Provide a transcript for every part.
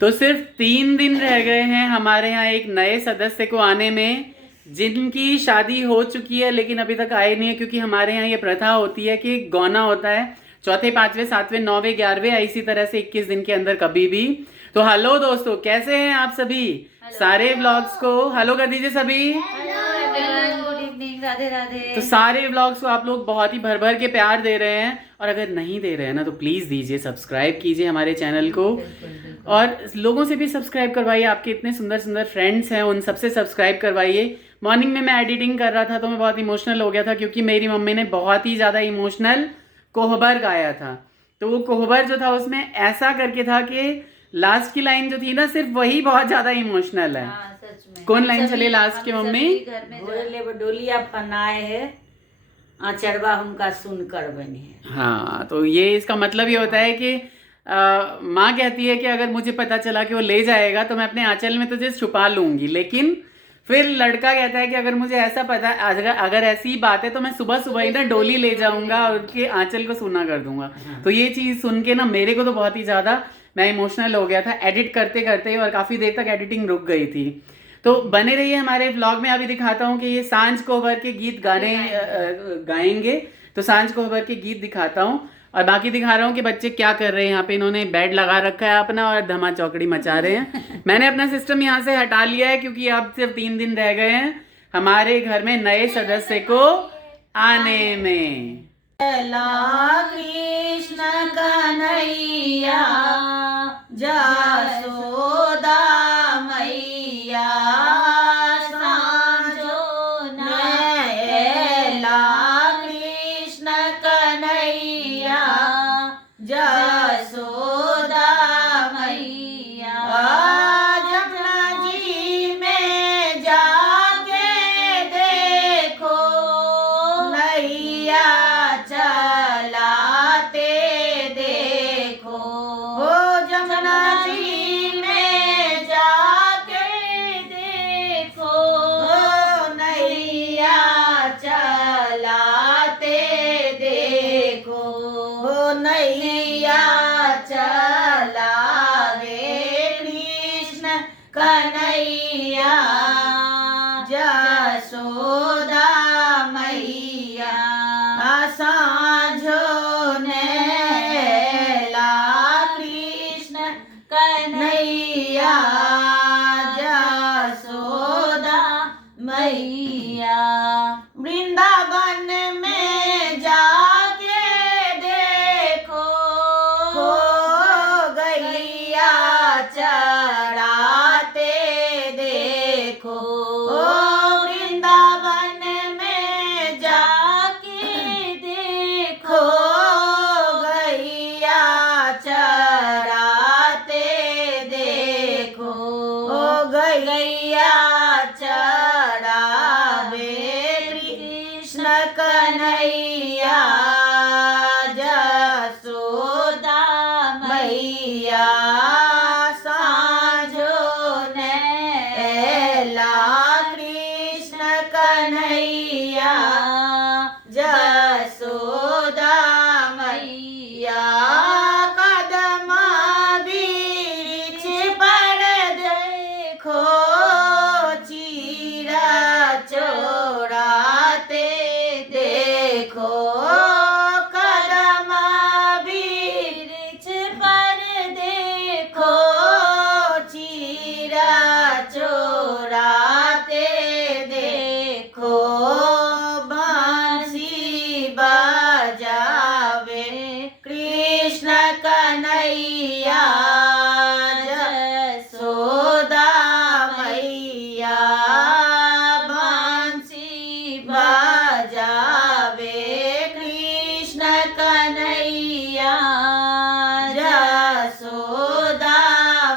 तो सिर्फ 3 दिन रह गए हैं हमारे यहाँ एक नए सदस्य को आने में, जिनकी शादी हो चुकी है लेकिन अभी तक आए नहीं है, क्योंकि हमारे यहाँ ये प्रथा होती है कि गौना होता है चौथे, पांचवें, सातवें, 9वें, 11वें, इसी तरह से 21 दिन के अंदर कभी भी। तो हेलो दोस्तों, कैसे हैं आप सभी? सारे व्लॉग्स को हेलो कर दीजिए सभी। Good evening, Radhe Radhe. तो सारे व्लॉग्स को आप लोग बहुत ही भर भर के प्यार दे रहे हैं, और अगर नहीं दे रहे हैं ना तो प्लीज़ दीजिए, सब्सक्राइब कीजिए हमारे चैनल को, और लोगों से भी सब्सक्राइब करवाइए। आपके इतने सुंदर सुंदर फ्रेंड्स हैं, उन सबसे सब्सक्राइब करवाइए। मॉर्निंग में मैं एडिटिंग कर रहा था तो मैं बहुत इमोशनल हो गया था, क्योंकि मेरी मम्मी ने बहुत ही ज़्यादा इमोशनल कोहबर गाया था। तो वो कोहबर जो था उसमें ऐसा करके था कि लास्ट की लाइन जो थी ना, सिर्फ वही बहुत ज़्यादा इमोशनल है। हाँ, सच में। कौन लाइन चले लास्ट की मम्मी? घर में भोरले बडोलिया फनाए है, आचरवा हमका सुन कर बने है। हाँ, तो ये इसका मतलब ये होता है कि माँ कहती है कि अगर मुझे पता चला कि वो ले जाएगा तो मैं अपने आंचल में तुझे छुपा लूंगी, लेकिन फिर लड़का कहता है कि अगर मुझे ऐसा पता, अगर ऐसी ही बात है तो मैं सुबह सुबह ही ना डोली ले जाऊंगा और उनके आंचल को सूना कर दूंगा। तो ये चीज़ सुन के ना मेरे को तो बहुत ही ज़्यादा मैं इमोशनल हो गया था एडिट करते करते, और काफ़ी देर तक एडिटिंग रुक गई थी। तो बने रहिए हमारे व्लॉग में। अभी दिखाता हूँ कि ये सांझ कोहबर के गीत गाएंगे, तो सांझ कोहबर के गीत दिखाता हूँ, और बाकी दिखा रहा हूँ कि बच्चे क्या कर रहे हैं। यहाँ पे इन्होंने बेड लगा रखा है अपना और धमा चौकड़ी मचा रहे हैं। मैंने अपना सिस्टम यहाँ से हटा लिया है, क्योंकि अब सिर्फ 3 दिन रह गए हैं हमारे घर में नए सदस्य को आने में। कृष्ण कन्हैया जसोदा मैया, सांझो नैला कृष्ण कन्हैया जसोदा मैया। जमुना जी में जाके देखो नैया चलाते देखो, हो जमुना जी में जाके देखो नैया चलाते देखो, हो नैया चलावे कृष्ण कन्हैया जसोदा मैया। सांझो नैला कृष्ण कन्हैया जसोदा मैया। वृंदावन में जाके देखो हो गैया चराते देखो, वृंदावन में जाके देखो गैया चराते देखो, गैया चरावे कृष्ण कन्हैया जसोदा मैया। सांझो नैला कृष्ण कन्हैया जसोदा मैया। कदम वृक्ष पर देखो चीरा चोराते देखो, कदम वृक्ष पर देखो चीरा चोराते देखो, बांसी बजावे कृष्ण कन्हैया जसोदा मैया। बांसी बजावे कृष्ण कन्हैया जसोदा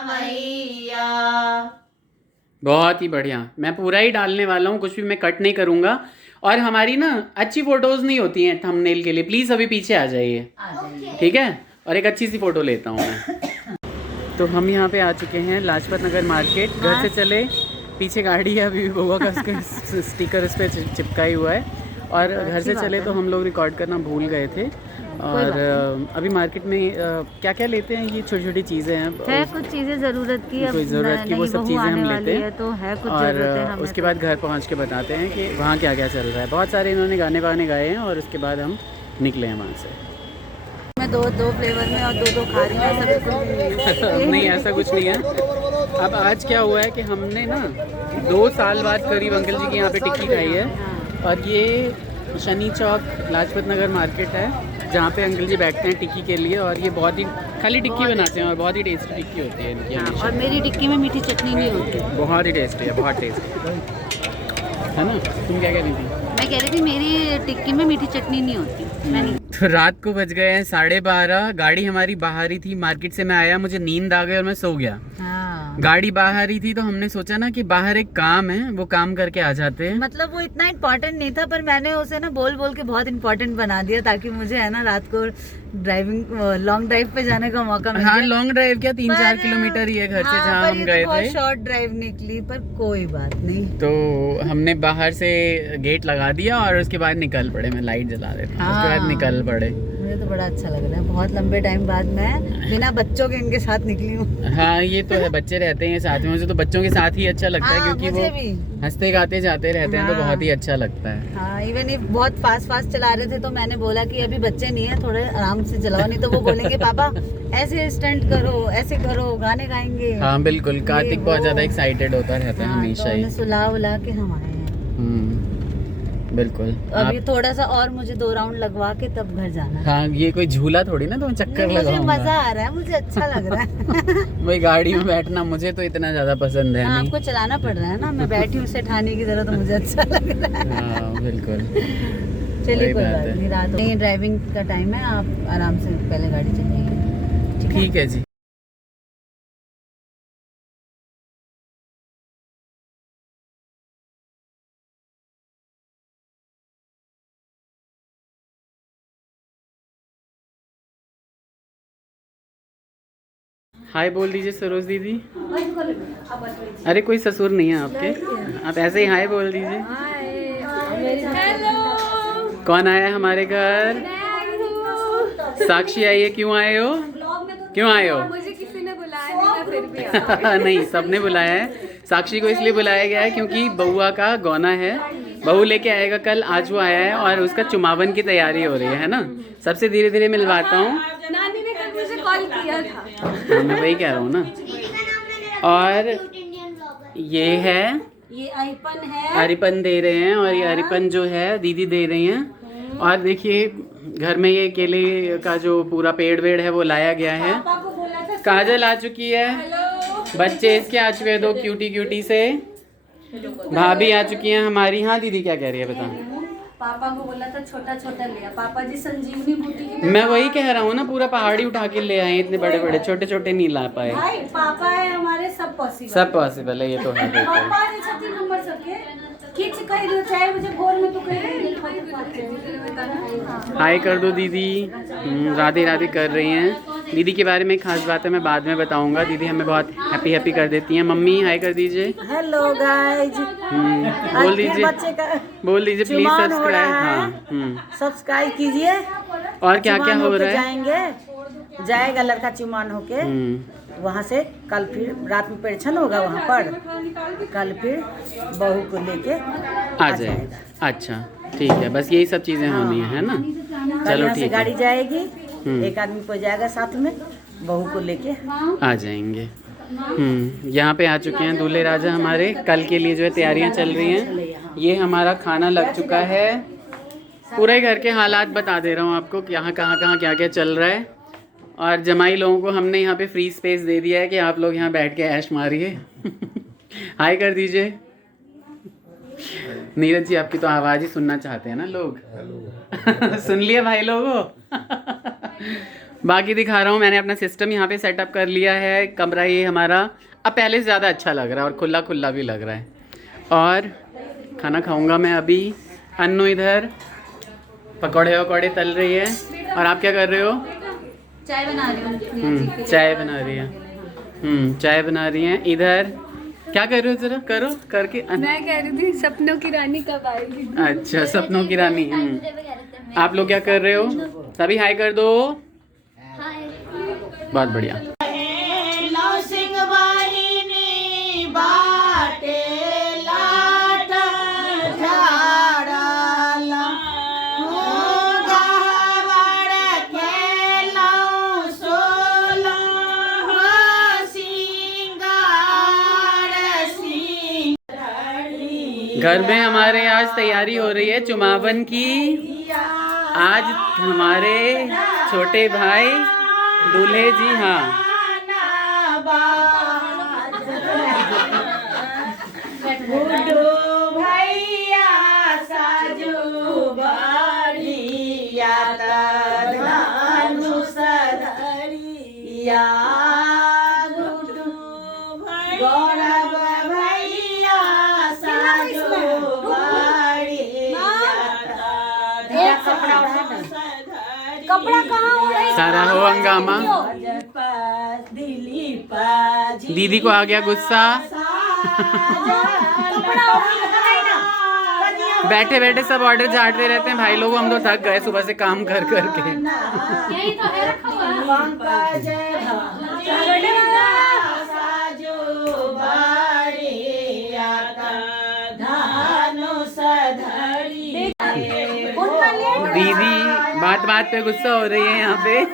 मैया। बहुत ही बढ़िया। मैं पूरा ही डालने वाला हूँ, कुछ भी मैं कट नहीं करूँगा। और हमारी ना अच्छी फोटोज नहीं होती हैं थंबनेल के लिए, प्लीज़ अभी पीछे आ जाइए, ठीक है? और एक अच्छी सी फ़ोटो लेता हूँ मैं। तो हम यहाँ पे आ चुके हैं लाजपत नगर मार्केट। घर से चले, पीछे गाड़ी है अभी भी, बउआ का उसका स्टिकर उस पर चिपका ही हुआ है। और घर से चले तो हम लोग रिकॉर्ड करना भूल गए थे, और अभी मार्केट में क्या क्या लेते हैं, ये छोटी छोटी चीज़ें हैं है कुछ चीजें जरूरत की, अब कोई ज़रूरत की वो सब चीज़ें हम लेते हैं, तो है कुछ और जरूरतें हमें। उसके बाद घर पहुंच के बताते हैं कि वहाँ क्या क्या चल रहा है। बहुत सारे इन्होंने गाने वाने गाए हैं और उसके बाद हम निकले हैं वहाँ से। मैं दो फ्लेवर में और दो खा रही हूँ, ऐसा बिल्कुल नहीं है। नहीं, ऐसा कुछ नहीं है। अब आज क्या हुआ है कि हमने ना 2 साल बाद करीब अंकल जी की यहाँ पे टिक्की खाई है, और ये शनि चौक लाजपत नगर मार्केट है जहाँ पे अंकल जी बैठते हैं टिक्की के लिए, और ये बहुत ही खाली टिक्की बनाते हैं और बहुत ही टेस्टी टिक्की होती है इनकी हमेशा। और मेरी टिक्की में मीठी चटनी नहीं होती। बहुत ही टेस्टी है, बहुत टेस्टी है ना। तुम क्या कह रही थी? मैं कह रही थी मेरी टिक्की में मीठी चटनी नहीं होती। मैं नहीं। तो रात को बज गए हैं 12:30, गाड़ी हमारी बाहर ही थी, मार्केट से मैं आया, मुझे नींद आ गई और मैं सो गया। गाड़ी बाहर ही थी तो हमने सोचा ना कि बाहर एक काम है, वो काम करके आ जाते हैं। मतलब वो इतना इम्पोर्टेंट नहीं था, पर मैंने उसे ना बोल बोल के बहुत इम्पोर्टेंट बना दिया, ताकि मुझे है ना रात को लॉन्ग ड्राइव पे जाने का मौका मिले। हाँ, लॉन्ग ड्राइव क्या 3-4 किलोमीटर ही है घर से जहाँ हम गए थे। शॉर्ट ड्राइव निकली, पर कोई बात नहीं। तो हमने बाहर से गेट लगा दिया और उसके बाद निकल पड़े। मैं लाइट जला देता हूँ, उसके बाद निकल पड़े। मुझे तो बड़ा अच्छा लग रहा है, बहुत लंबे टाइम बाद मैं बिना बच्चों के इनके साथ निकली हूँ। हाँ, ये तो है, बच्चे रहते हैं साथ में, मुझे तो बच्चों के साथ ही अच्छा लगता है, क्योंकि वो हंसते गाते जाते रहते हैं, तो बहुत ही अच्छा लगता है। हाँ, इवन बहुत फास्ट चला रहे थे तो मैंने बोला कि अभी बच्चे नहीं है, थोड़े आराम से चलाओ, नहीं तो वो बोलेंगे पापा ऐसे स्टंट करो, ऐसे करो, गाने गाएंगे। हाँ बिल्कुल, कार्तिक बहुत ज्यादा एक्साइटेड होता रहता है हमेशा ही। सुला उला के हम आए हैं। बिल्कुल। अभी थोड़ा सा और मुझे 2 राउंड लगवा के तब घर जाना है। हाँ, ये कोई झूला थोड़ी ना तो चक्कर लगाऊंगा। मुझे मजा आ रहा है, मुझे अच्छा लग रहा है। वही गाड़ी में बैठना मुझे तो इतना ज्यादा पसंद है नहीं। आपको चलाना पड़ रहा है ना, मैं बैठी हूँ सेठानी की तरह, तो मुझे अच्छा लग रहा है। हाँ बिल्कुल। चलिए कोई बात नहीं, रात नहीं, ड्राइविंग का टाइम है, आप आराम से पहले गाड़ी चलाइए। ठीक है जी। हाय बोल दीजिए सरोज दीदी। अरे कोई ससुर नहीं है आपके, आप ऐसे ही हाय बोल दीजिए। कौन आया है हमारे घर? साक्षी आई है। क्यों आए हो? क्यों आए हो? मुझे किसी ने बुलाया नहीं, मैं फिर भी आई। नहीं, सबने बुलाया है। साक्षी को इसलिए बुलाया गया है क्योंकि बउआ का गौना है, बहू लेके आएगा कल, आज वो आया है और उसका चुमावन की तैयारी हो रही है ना। सबसे धीरे धीरे मिलवाता हूँ। नानी ने कल मुझे कॉल किया था। हाँ, मैं वही कह रहा हूँ ना। और ये है, ये अरिपन है, अरिपन दे रहे हैं, और ये अरिपन जो है दीदी दे रही हैं। और देखिए घर में ये केले का जो पूरा पेड़ वेड़ है वो लाया गया है। काजल आ चुकी है, बच्चे इसके आ चुके हैं 2 क्यूटी से, भाभी आ चुकी हैं हमारी। हाँ दीदी क्या कह रही है बता। पापा को बोला था छोटा छोटा लिया, पापा जी संजीवनी बूटी की। मैं वही कह रहा हूँ ना, पूरा पहाड़ी उठा के ले आए, इतने बड़े बड़े, छोटे छोटे नहीं ला पाए। भाई पापा है हमारे, सब पॉसिबल, सब पॉसिबल है, ये तो है बिल्कुल। पापा ने 36 नंबर सबके खींच कही दो, चाहे मुझे भोर में तो कही। हाय कर दो दीदी। राधे राधे कर रही हैं। दीदी के बारे में एक खास बात है, मैं बाद में बताऊंगा। दीदी हमें बहुत हैप्पी कर देती हैं। मम्मी हाय कर दीजिए। Hello guys. बोल दीजिए, बोल दीजिए प्लीज सब्सक्राइब। हाँ सब्सक्राइब कीजिए। और क्या क्या हो रहा है? जाएगा लड़का चुमान होके वहाँ से, कल फिर रात में परिछन होगा वहाँ पर, कल फिर बहू को लेके आ जाएगा। अच्छा ठीक है, बस यही सब चीजें होनी है ना। चलो ठीक है, गाड़ी जाएगी, एक आदमी को जाएगा साथ में, बहू को लेके आ जाएंगे। यहाँ पे आ चुके हैं दूल्हे राजा हमारे। कल के लिए जो है तैयारियां चल रही हैं। ये हमारा खाना लग चुका है। पूरे घर के हालात बता दे रहा हूँ आपको कि यहाँ कहाँ क्या क्या चल रहा है। और जमाई लोगों को हमने यहाँ पे फ्री स्पेस दे दिया है कि आप लोग यहाँ बैठ के ऐश मारिए। हाय कर दीजिए। नीरज जी आपकी तो आवाज़ ही सुनना चाहते हैं ना लोग। सुन लिए भाई लोगों। बाकी दिखा रहा हूँ, मैंने अपना सिस्टम यहाँ पे सेटअप कर लिया है। कमरा ये हमारा अब पहले से ज़्यादा अच्छा लग रहा है और खुला खुला भी लग रहा है। और खाना खाऊंगा मैं अभी। अन्नू इधर पकौड़े वकौड़े तल रही है। और आप क्या कर रहे हो? चाय बना रही हूँ। चाय बना रही है। चाय बना रही हैं। इधर क्या कर रहे हो? जरा करो करके। मैं कह रही थी सपनों की रानी कब आएगी। अच्छा, सपनों की रानी। आप लोग क्या कर रहे हो? सभी हाय कर दो। बहुत बढ़िया। घर में हमारे आज तैयारी हो रही है चुमावन की। आज हमारे छोटे भाई दूल्हे जी, हाँ, भैया साजू बढ़िया धनुष धरिया गौरव भैया साजू कपड़ा कहाँ उड़ा? सारा हो हंगामा। दीदी को आ गया गुस्सा। बैठे बैठे सब ऑर्डर झाड़ते रहते हैं भाई लोग, हम तो थक गए सुबह से काम कर करके। यही तो है रखा दीदी बात बात पे गुस्सा हो रही है यहाँ पे।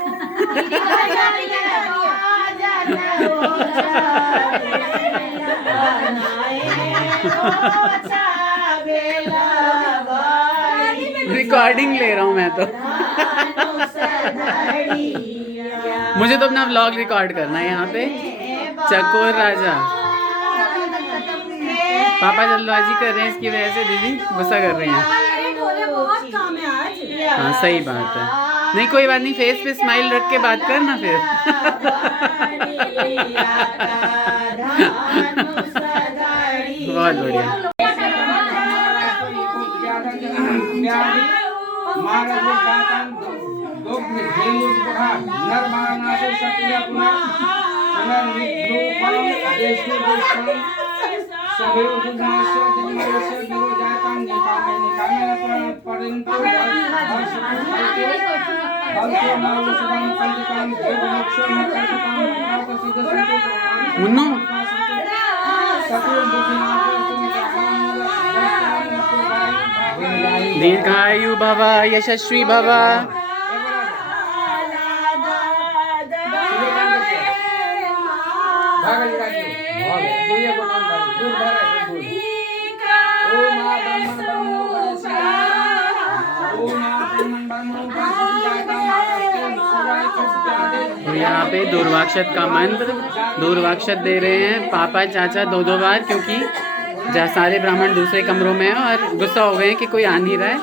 रिकॉर्डिंग ले रहा हूँ मैं तो। मुझे तो अपना व्लॉग रिकॉर्ड करना है यहाँ पे। चकोर राजा पापा जल्दबाजी कर रहे हैं, इसकी वजह से दीदी गुस्सा कर रही हैं। बहुत काम है आज। हाँ सही बात है। नहीं कोई बात नहीं, फेस पे स्माइल रख के बात करना फिर। बहुत बढ़िया। मुन्नू दीर्घायु भव यशस्वी भव। तो यहाँ पे दूर्वाक्षत का मंत्र, दूर्वाक्षत दे रहे हैं पापा चाचा दो बार, क्योंकि जहाँ सारे ब्राह्मण दूसरे कमरों में हैं और गुस्सा हो गए हैं कि कोई आ नहीं रहा है,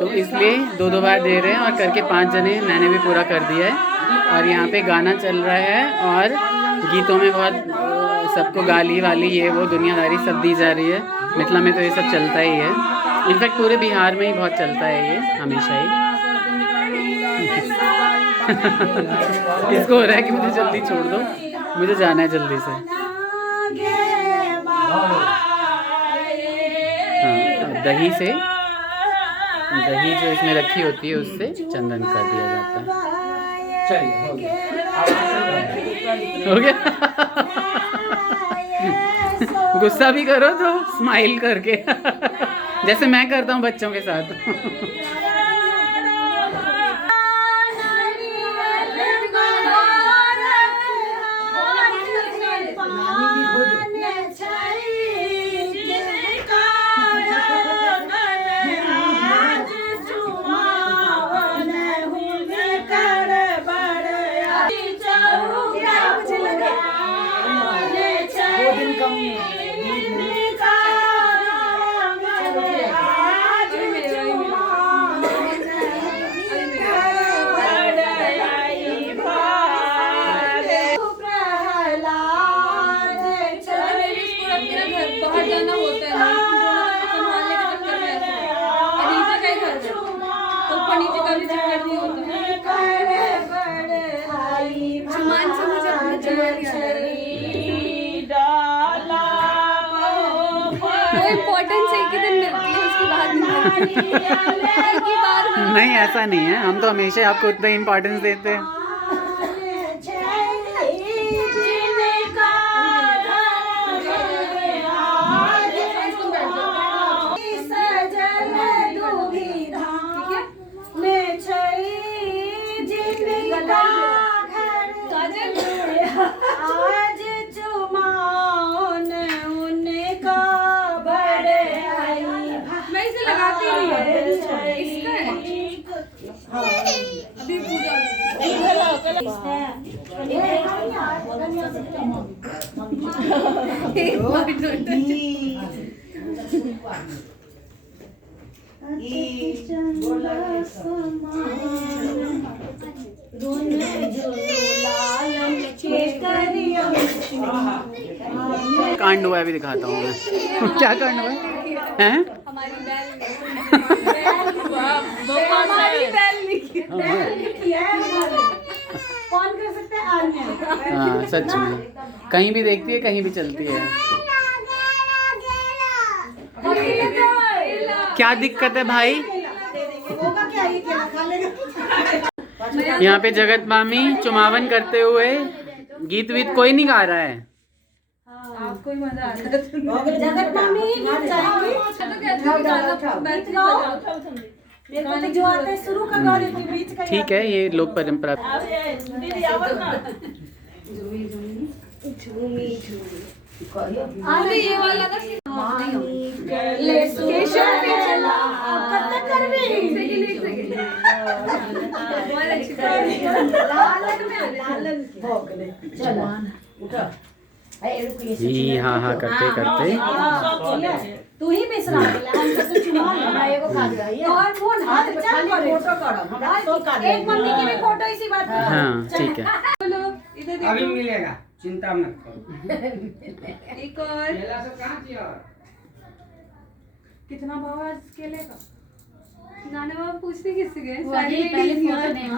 तो इसलिए दो बार दे रहे हैं। और करके 5 जने मैंने भी पूरा कर दिया है। और यहाँ पे गाना चल रहा है और गीतों में बहुत सबको गाली वाली ये वो दुनियादारी सब दी जा रही है। मिथिला में तो ये सब चलता ही है, इनफैक्ट पूरे बिहार में ही बहुत चलता है ये हमेशा ही। इसको हो रहा है कि मुझे जल्दी छोड़ दो, मुझे जाना है जल्दी से। हाँ, दही से, दही जो इसमें रखी होती है उससे चंदन कर दिया जाता है। चलिए हो गया। गुस्सा भी करो तो स्माइल करके, जैसे मैं करता हूँ बच्चों के साथ। सामान से मुझे अपने नहीं ऐसा नहीं है, हम तो हमेशा आपको उतना इम्पोर्टेंस देते हैं। आज चुमान उनका बड़े आई। मैं इसे लगाती नहीं हूँ, इसका है। अभी पूजा कांड हुआ है, अभी दिखाता हूँ मैं। क्या कांड हुआ है? हमारी बैल लिखी है। कौन कर सकते हैं? आन्या। हाँ सच में, कहीं भी देखती है कहीं भी चलती है। क्या दिक्कत है भाई? यहाँ पे जगत मामी चुमावन करते हुए गीत वीत कोई नहीं गा रहा है। आपको ही मजा आता है। जगत मामी जो आता है शुरू का गा देती बीच का। ठीक है, ये लोक परंपरा। अरे ये वाला ना स्टेशन पे चला कब तक कर भी हाँ हाँ करते करते तू ही मिश्रा हम सब तो चुना को खा गया और फोन हाथ चल फोटो करो। एक मम्मी की भी फोटो इसी बात पे। हाँ ठीक है, बोलो इधर देखो। अभी मिलेगा, चिंता मत करो। एक और केला सब कहाँ चाहिए? कितना भाव है इस केले का? नाना बाबा पूछते किससे गए? पहले फोटो नहीं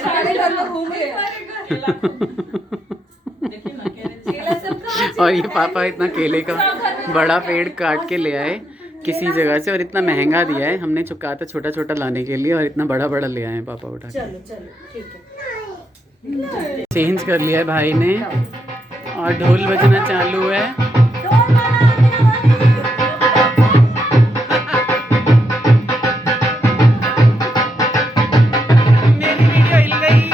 सारे घर में घूम रहे हैं। केला सबका और ये पापा इतना केले का बड़ा पेड़ काट के ले आए किसी जगह से, और इतना महंगा दिया है। हमने कहा था छोटा छोटा लाने के लिए, और इतना बड़ा बड़ा ले आए हैं पापा उठा के। चलो चलो ठीक है। चेंज कर लिया है भाई ने, और ढोल बजना चालू है। मेरी वीडियो हिल गई।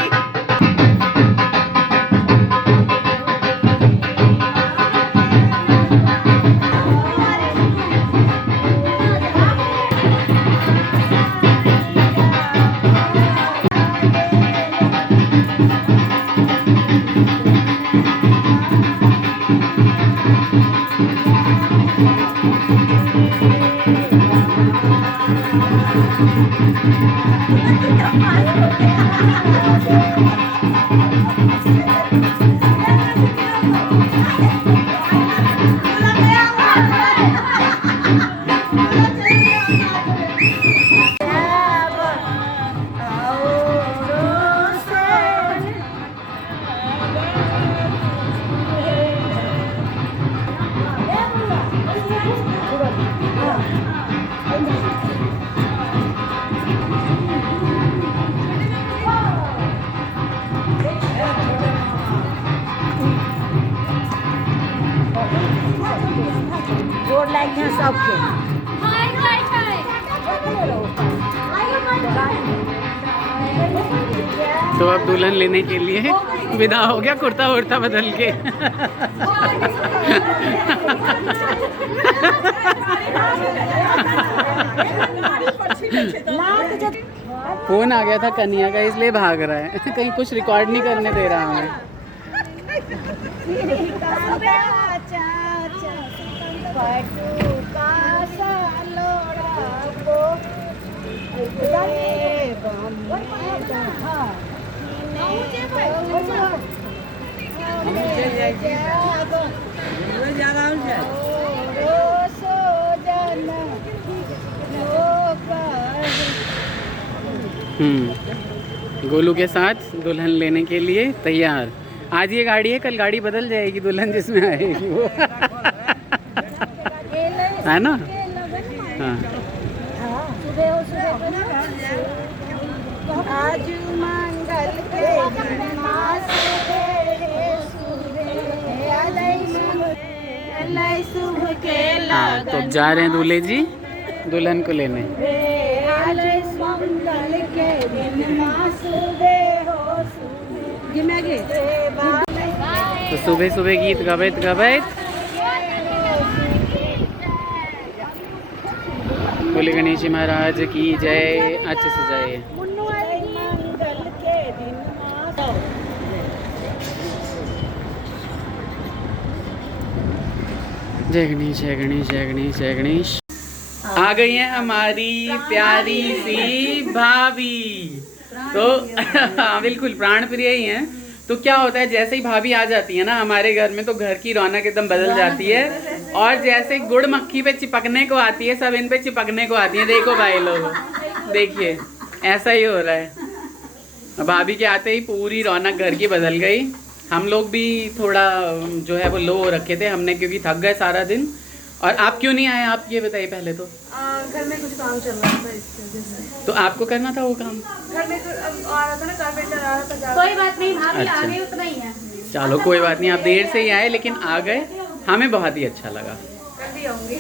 जोड़ लाइक हैं सबके। तो अब दुल्हन लेने के लिए विदा हो गया, कुर्ता वुर्ता बदल के। फोन आ गया था कन्या का, इसलिए भाग रहा है। कहीं कुछ रिकॉर्ड नहीं करने दे रहा हमें। गोलू के साथ दुल्हन लेने के लिए तैयार। आज ये गाड़ी है, कल गाड़ी बदल जाएगी, दुल्हन जिसमें आएगी वो। है ना। हाँ सुबह हो सुबह आज मंगल के दिन माँ सुबह के हाँ, तो अब जा रहे हैं दूल्हे जी दुल्हन को लेने। आज मंगल के दिन माँ सुबह हो तो सुबह सुबह गीत गबैत गबैत बोले गणेश जी महाराज की जय। अच्छे से जाइए। जय गणेश जय गणेश जय गणेश जय गणेश। आ गई है हमारी प्यारी सी भाभी। तो हाँ बिल्कुल प्राण प्रिय ही हैं। तो क्या होता है जैसे ही भाभी आ जाती है ना हमारे घर में तो घर की रौनक एकदम बदल जाती है। और जैसे गुड़ मक्खी पे चिपकने को आती है सब इन पे चिपकने को आती है। देखो भाई लोग देखिए ऐसा ही हो रहा है। भाभी के आते ही पूरी रौनक घर की बदल गई। हम लोग भी थोड़ा जो है वो लो रखे थे हमने क्योंकि थक गए सारा दिन। और आप क्यों नहीं आए आप ये बताइए पहले तो। घर में कुछ काम चल रहा था इसकी वजह से। तो आपको करना था वो काम। घर में आ रहा था ना कारपेंटर आ रहा था। कोई बात नहीं भाभी अच्छा। आ गए उतना ही है। चलो कोई बात नहीं आप देर से ही आए लेकिन आ गए हमें बहुत ही अच्छा लगा। कल भी आऊंगी।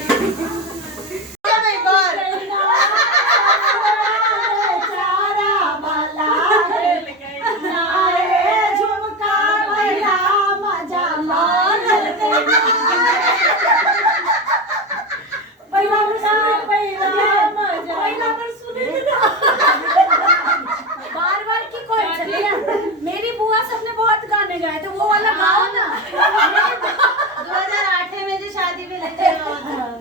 मेरी बुआ सबने बहुत गाने गाए थे वो वाला गाओ ना। 2008 में जो शादी में लेते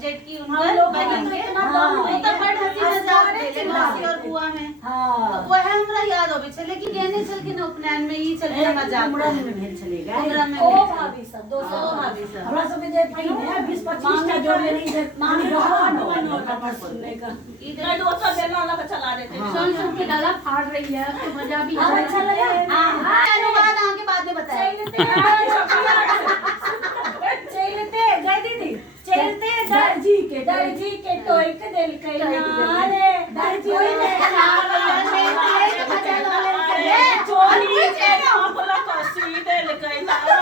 जेट की उनका बहन के वो तो बड़ हंसी मजाक थे मासी और बुआ में। तो वो है हमरा याद हो भी चले कि कहने चल के उपनयन में ही चल के मजाक मुड़ा में भेल चलेगा उमरा में ओ भाभी सब 200 भाभी सब हमरा सब में जे पहिने 20-25 टा जोड़ लेनी से मामी बहुत नंबर सुनने का इधर दोस्तों देना वाला बच्चा ला देते सुन सुन के गला फाड़ रही है तो मजा भी अब अच्छा लगा। हां अनुवाद आगे बाद में बताएं। चलते गए दीदी चलते दर्जी के टोइक दिल के नारे दर्जी ने चोली के नापला कसी दिल के नारे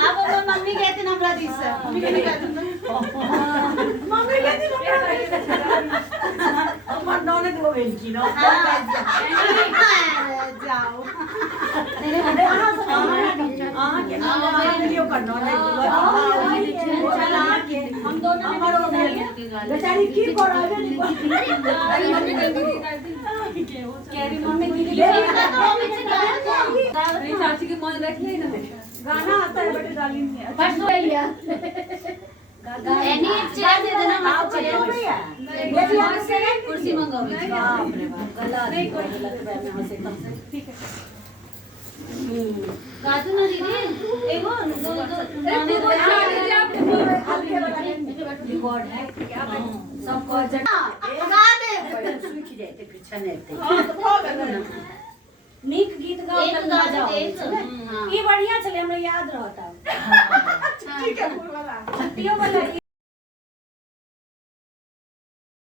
आप मम्मी कहती ना अपना दिस मम्मी कहती मम्मी कहती हमर ननद हो गेल की न जाओ वीडियो करना हम दोनों हमर हो गेल बेचारी की करावे कैरी मम्मी दीदी चाची के मन रखिए ना गाना आता है बेटे डाली नहीं है बस हो गया एनी एक चेयर दे देना आप चलो भैया कुर्सी मंगाओ बाप रे बाप गला नहीं कोई गलत में हंसे तब से ठीक है गाजू ना दीदी एगो दो रिकॉर्ड है क्या सबको गा दे सूख जाते फिर छनेते नीक गीत गाओ एक गा दे ई बढ़िया चले हमरा याद रहता ठीक है फूल वाला छुट्टियों वाला